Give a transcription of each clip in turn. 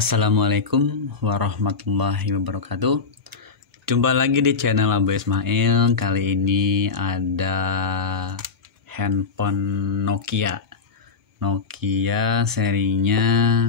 Assalamualaikum warahmatullahi wabarakatuh. Jumpa lagi di channel Abu Ismail. Kali ini ada handphone Nokia serinya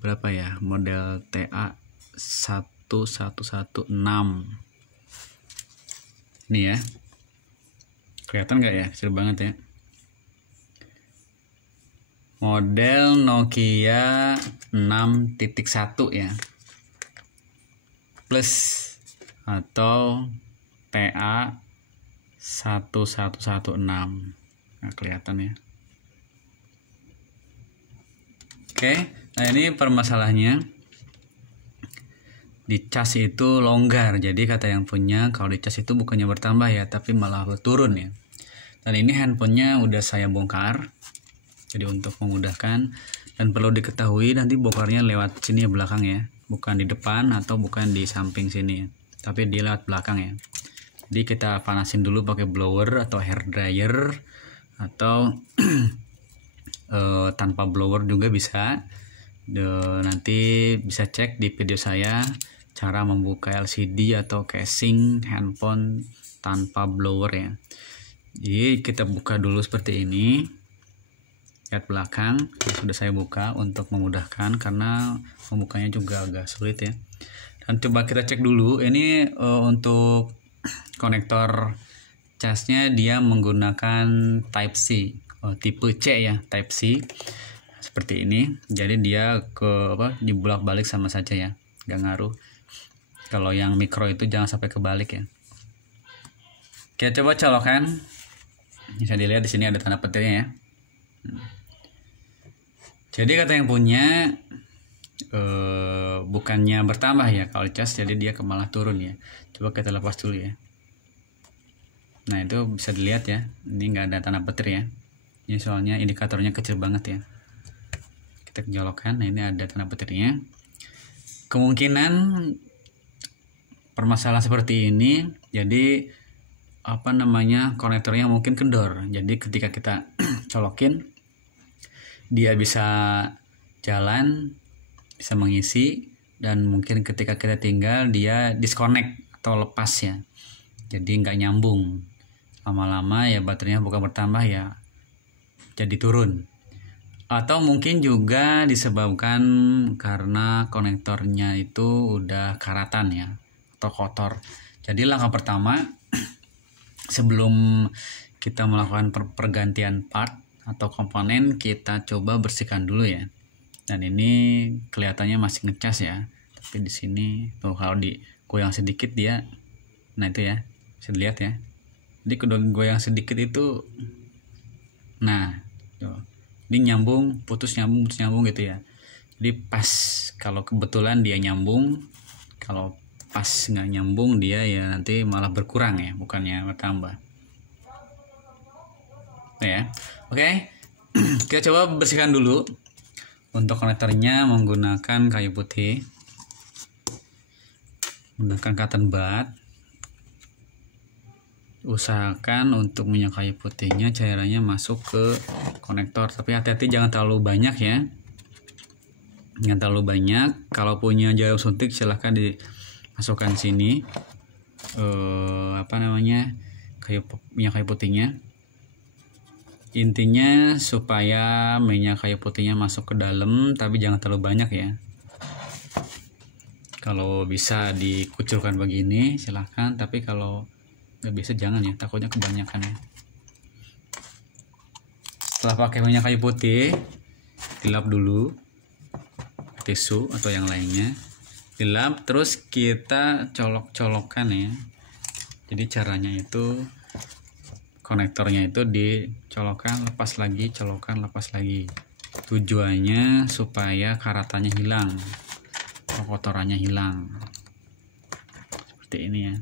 berapa ya, model TA 1116 ini ya. Kelihatan nggak ya, kecil banget ya. Model Nokia 6.1 ya, plus atau TA 1116. Nah, kelihatan ya. Oke, nah ini permasalahannya, di cas itu longgar. Jadi kata yang punya, kalau di cas itu bukannya bertambah ya, tapi malah turun ya. Dan ini handphonenya udah saya bongkar. Jadi untuk memudahkan, dan perlu diketahui nanti bongkarnya lewat sini ya, belakang ya, bukan di depan atau bukan di samping sini, tapi di lewat belakang ya. Jadi kita panasin dulu pakai blower atau hair dryer, atau tanpa blower juga bisa. Nanti bisa cek di video saya cara membuka LCD atau casing handphone tanpa blower ya. Jadi kita buka dulu seperti ini. Lihat belakang, sudah saya buka untuk memudahkan karena membukanya juga agak sulit ya. Dan coba kita cek dulu ini untuk konektor casnya, dia menggunakan Type C, tipe C ya, Type C seperti ini. Jadi dia dibolak balik sama saja ya, nggak ngaruh. Kalau yang mikro itu jangan sampai kebalik ya. Kita coba colokkan, bisa dilihat di sini ada tanda petirnya ya. Jadi kata yang punya bukannya bertambah ya kalau cas, jadi dia malah turun ya. Coba kita lepas dulu ya. Nah itu bisa dilihat ya, ini nggak ada tanda petir ya. Ini soalnya indikatornya kecil banget ya. Kita colokkan, nah ini ada tanda petirnya. Kemungkinan permasalahan seperti ini, jadi konektornya mungkin kendor. Jadi ketika kita colokin, dia bisa jalan, bisa mengisi, dan mungkin ketika kita tinggal dia disconnect atau lepas ya, jadi nggak nyambung. Lama-lama ya baterainya bukan bertambah ya, jadi turun. Atau mungkin juga disebabkan karena konektornya itu udah karatan ya, atau kotor. Jadi langkah pertama sebelum kita melakukan pergantian part atau komponen, kita coba bersihkan dulu ya. Dan ini kelihatannya masih ngecas ya, tapi di sini tuh kalau digoyang sedikit dia, nah itu ya, bisa dilihat ya. Jadi kalau goyang sedikit itu, nah tuh, ini nyambung, putus nyambung gitu ya. Jadi pas kalau kebetulan dia nyambung, kalau pas nggak nyambung dia ya nanti malah berkurang ya, bukannya bertambah. Ya, oke. Kita coba bersihkan dulu. Untuk konektornya menggunakan kayu putih, menggunakan cotton bud. Usahakan untuk minyak kayu putihnya cairannya masuk ke konektor, tapi hati-hati jangan terlalu banyak ya, jangan terlalu banyak. Kalau punya jarum suntik silahkan dimasukkan sini minyak kayu putihnya. Intinya supaya minyak kayu putihnya masuk ke dalam, tapi jangan terlalu banyak ya. Kalau bisa dikucurkan begini silahkan, tapi kalau nggak bisa jangan ya, takutnya kebanyakan ya. Setelah pakai minyak kayu putih, dilap dulu tisu atau yang lainnya, dilap, terus kita colok-colokkan ya. Jadi caranya itu, konektornya itu dicolokkan, lepas lagi, colokkan, lepas lagi. Tujuannya supaya karatannya hilang, kotorannya hilang. Seperti ini ya.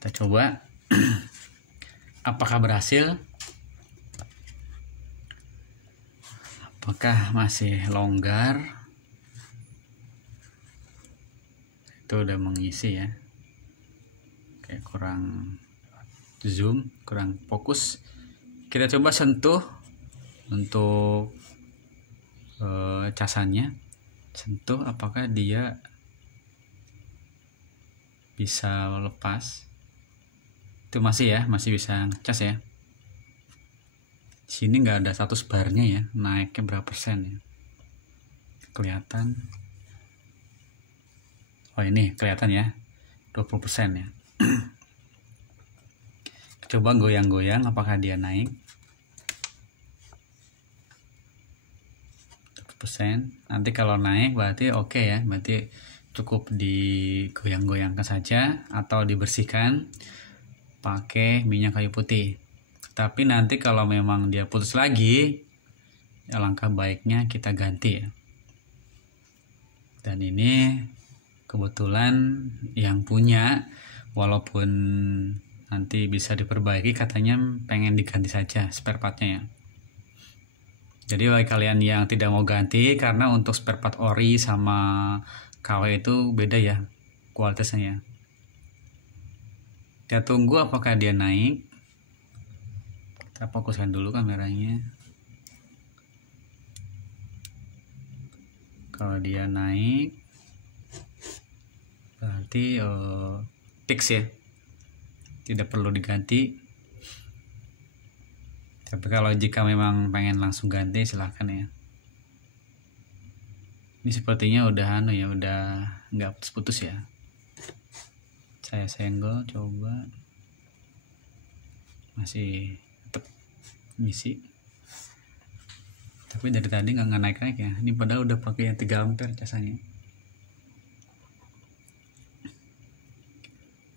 Kita coba apakah berhasil, apakah masih longgar. Itu udah mengisi ya. Kurang zoom, kurang fokus. Kita coba sentuh untuk casannya, sentuh apakah dia bisa lepas. Itu masih bisa ngecas ya. Sini nggak ada status barnya ya, naiknya berapa persen ya, kelihatan. Oh ini kelihatan ya, 20% ya. Coba goyang-goyang apakah dia naik 20%. Nanti kalau naik berarti oke ya, berarti cukup digoyang-goyangkan saja atau dibersihkan pakai minyak kayu putih. Tapi nanti kalau memang dia putus lagi, alangkah baiknya kita ganti ya. Dan ini kebetulan yang punya, walaupun nanti bisa diperbaiki, katanya pengen diganti saja spare partnya ya. Jadi bagi kalian yang tidak mau ganti, karena untuk spare part ori sama KW itu beda ya kualitasnya ya. Kita tunggu apakah dia naik. Kita fokuskan dulu kameranya. Kalau dia naik berarti fix ya, tidak perlu diganti. Tapi kalau jika memang pengen langsung ganti silahkan ya. Ini sepertinya udah udah nggak putus-putus ya. Saya senggol coba, masih tetap ngisi. Tapi dari tadi nggak naik-naik ya. Ini padahal udah pakai yang 3 ampere casanya.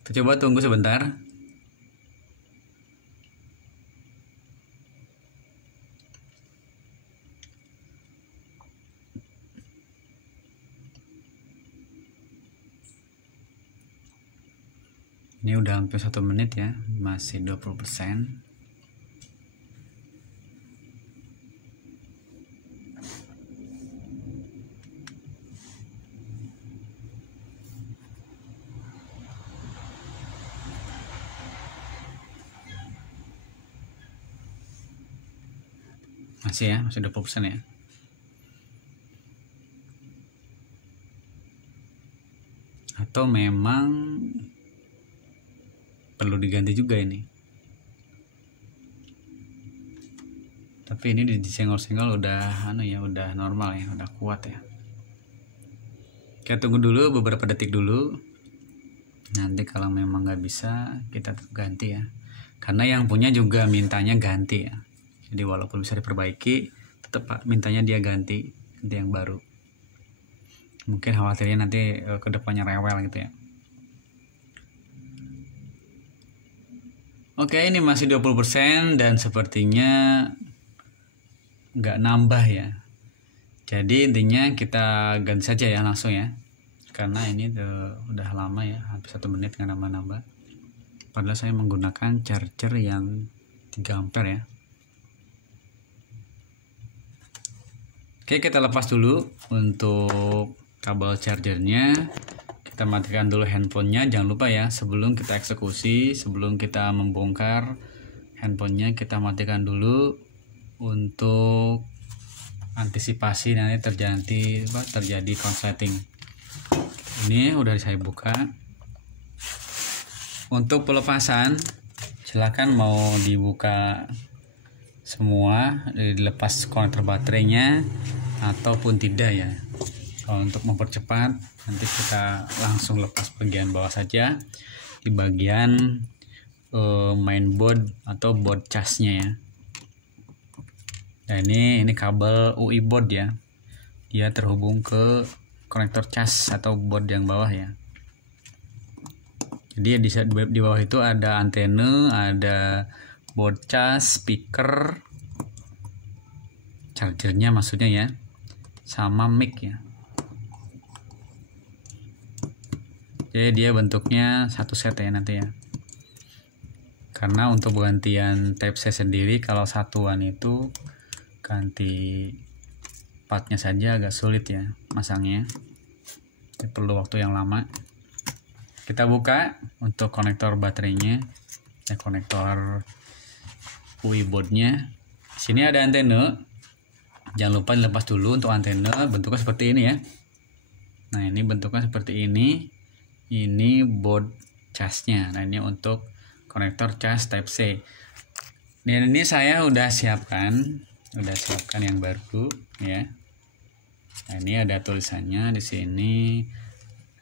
Kita coba tunggu sebentar. Ini udah hampir 1 menit ya, masih 20%. Masih 20% ya. Atau memang perlu diganti juga ini. Tapi ini disenggol-senggol udah udah normal ya, udah kuat ya. Kita tunggu dulu beberapa detik dulu. Nanti kalau memang nggak bisa kita ganti ya. Karena yang punya juga mintanya ganti ya. Jadi walaupun bisa diperbaiki, tetap mintanya dia ganti yang baru. Mungkin khawatirnya nanti kedepannya rewel gitu ya. Oke, ini masih 20% dan sepertinya nggak nambah ya. Jadi intinya kita ganti saja ya langsung ya. Karena ini udah lama ya, hampir 1 menit nggak nambah-nambah. Padahal saya menggunakan charger yang 3 ampere ya. Oke, kita lepas dulu untuk kabel chargernya. Kita matikan dulu handphonenya. Jangan lupa ya, sebelum kita eksekusi, sebelum kita membongkar handphonenya, kita matikan dulu untuk antisipasi nanti terjadi konsleting. Ini udah saya buka. Untuk pelepasan, silahkan mau dibuka semua, dilepas konektor baterainya ataupun tidak ya. Kalau untuk mempercepat, nanti kita langsung lepas bagian bawah saja, di bagian mainboard atau board casnya ya. Nah ini kabel UI board ya, dia terhubung ke konektor cas atau board yang bawah ya. Jadi di bawah itu ada antena, ada board cas, speaker, chargernya maksudnya ya, sama mic ya. Jadi dia bentuknya satu set ya nanti ya. Karena untuk penggantian type C sendiri, kalau satuan itu ganti partnya saja agak sulit ya masangnya. Ini perlu waktu yang lama. Kita buka untuk konektor baterainya, konektor UI boardnya. Sini ada antena, jangan lupa dilepas dulu untuk antena. Bentuknya seperti ini ya. Nah ini bentuknya seperti ini board casnya. Nah ini untuk konektor cas Type C. Dan ini saya udah siapkan yang baru ya. Nah ini ada tulisannya di sini,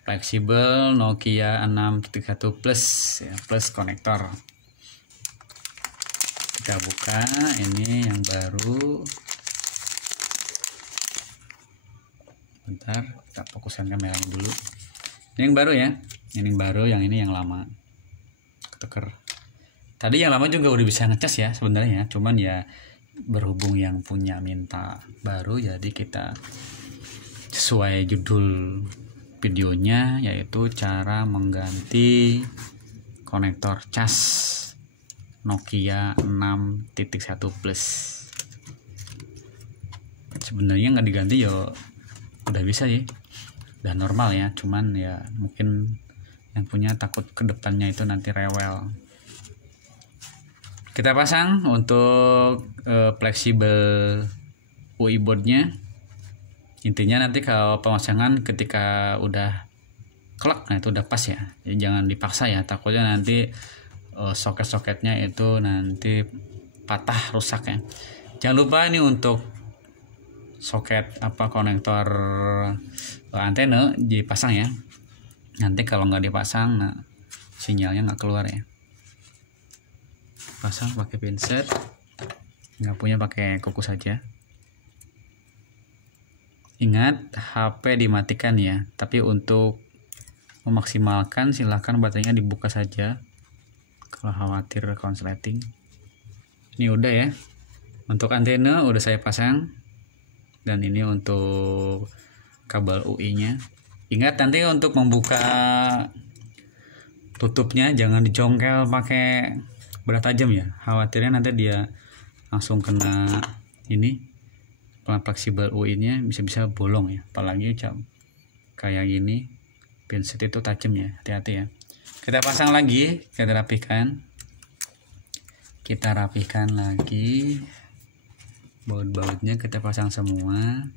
fleksibel Nokia 6.1 plus ya, plus konektor. Kita buka, ini yang baru. Bentar, kita fokuskan kameranya dulu. Ini yang baru ya, ini yang baru, yang ini yang lama. Ketuker. Tadi yang lama juga udah bisa ngecas ya sebenarnya, cuman ya berhubung yang punya minta baru, jadi kita sesuai judul videonya, yaitu cara mengganti konektor cas Nokia 6.1 plus. Sebenarnya nggak diganti ya udah bisa ya, udah normal ya, cuman ya mungkin yang punya takut kedepannya itu nanti rewel. Kita pasang untuk fleksibel UI boardnya. Intinya nanti kalau pemasangan ketika udah klek, nah itu udah pas ya. Jadi jangan dipaksa ya, takutnya nanti soket-soketnya itu nanti patah, rusak ya. Jangan lupa ini untuk soket konektor antena dipasang ya. Nanti kalau nggak dipasang, nah sinyalnya nggak keluar ya. Pasang pakai pinset, nggak punya pakai kuku saja. Ingat HP dimatikan ya, tapi untuk memaksimalkan silahkan baterainya dibuka saja kalau khawatir konsleting. Ini udah ya, untuk antena udah saya pasang, dan ini untuk kabel UI nya. Ingat nanti untuk membuka tutupnya jangan dijongkel pakai berat tajam ya, khawatirnya nanti dia langsung kena ini fleksibel UI nya, bisa bolong ya, apalagi kayak gini pinset itu tajam ya, hati-hati ya. Kita pasang lagi, kita rapihkan lagi baut-bautnya, kita pasang semua.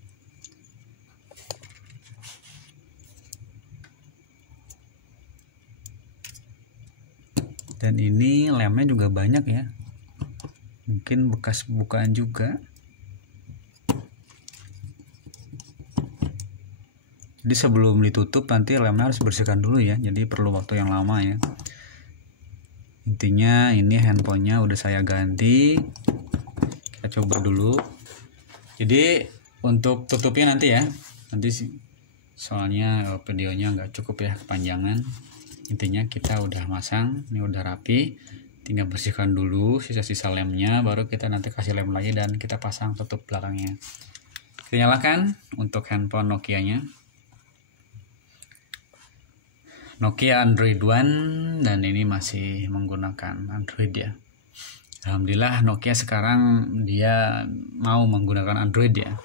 Dan ini lemnya juga banyak ya, mungkin bekas bukaan juga. Jadi sebelum ditutup nanti lemnya harus bersihkan dulu ya, jadi perlu waktu yang lama ya. Intinya ini handphonenya udah saya ganti, kita coba dulu. Jadi untuk tutupnya nanti ya, nanti soalnya videonya nggak cukup ya, kepanjangan. Intinya kita udah masang, ini udah rapi, tinggal bersihkan dulu sisa-sisa lemnya, baru kita nanti kasih lem lagi dan kita pasang tutup belakangnya. Kita nyalakan untuk handphone Nokia-nya, Nokia Android One, dan ini masih menggunakan Android ya. Alhamdulillah Nokia sekarang dia mau menggunakan Android ya,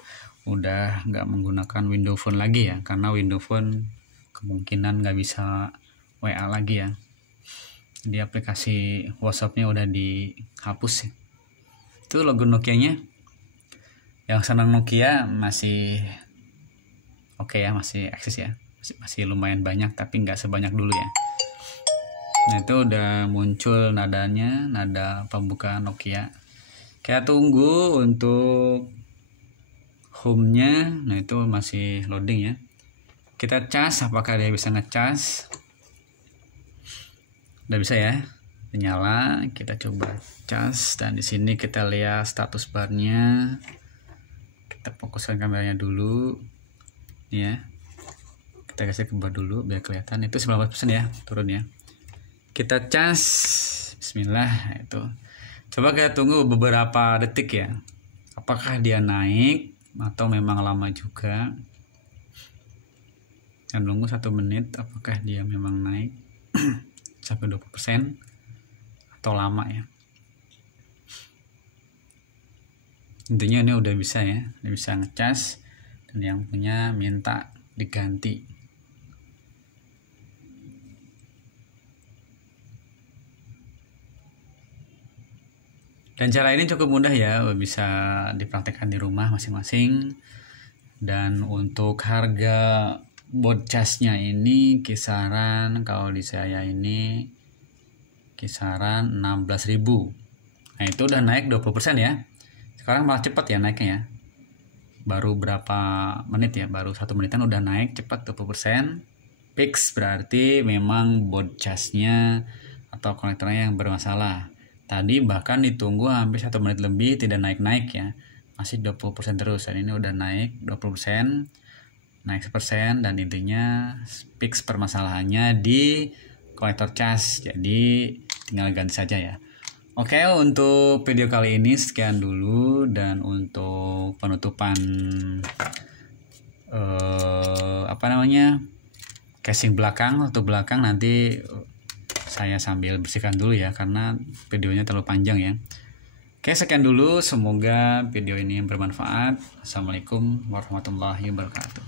udah nggak menggunakan Windows Phone lagi ya, karena Windows Phone kemungkinan nggak bisa WA lagi ya. Di aplikasi WhatsApp-nya udah dihapus ya. Itu logo Nokia-nya. Yang senang Nokia masih oke ya, masih eksis ya, masih lumayan banyak, tapi nggak sebanyak dulu ya. Nah itu udah muncul nadanya, nada pembuka Nokia. Kita tunggu untuk home-nya. Nah itu masih loading ya. Kita cas, apakah dia bisa ngecas? Udah bisa ya, nyala. Kita coba cas, dan di sini kita lihat status barnya. Kita fokuskan kameranya dulu ya, kita kasih ke bar dulu biar kelihatan. Itu 19% ya, turun ya. Kita cas, bismillah. Itu coba kita tunggu beberapa detik ya, apakah dia naik atau memang lama juga. Dan tunggu 1 menit, apakah dia memang naik sampai 20% atau lama ya. Intinya ini udah bisa ya, udah bisa ngecas, dan yang punya minta diganti. Dan cara ini cukup mudah ya, bisa dipraktekkan di rumah masing-masing. Dan untuk harga board charge-nya ini kisaran, kalau di saya ini kisaran 16.000. Nah itu udah naik 20% ya. Sekarang malah cepat ya naiknya ya. Baru berapa menit ya, baru 1 menitan udah naik cepat 20%. Fix berarti memang board charge-nya atau konektornya yang bermasalah. Tadi bahkan ditunggu hampir 1 menit lebih tidak naik-naik ya. Masih 20% terus. Dan ini udah naik 20%. Naik 1%, dan intinya fix permasalahannya di konektor cas. Jadi tinggal ganti saja ya. Oke, untuk video kali ini sekian dulu. Dan untuk penutupan casing belakang atau belakang nanti saya sambil bersihkan dulu ya, karena videonya terlalu panjang ya. Oke, sekian dulu, semoga video ini bermanfaat. Assalamualaikum warahmatullahi wabarakatuh.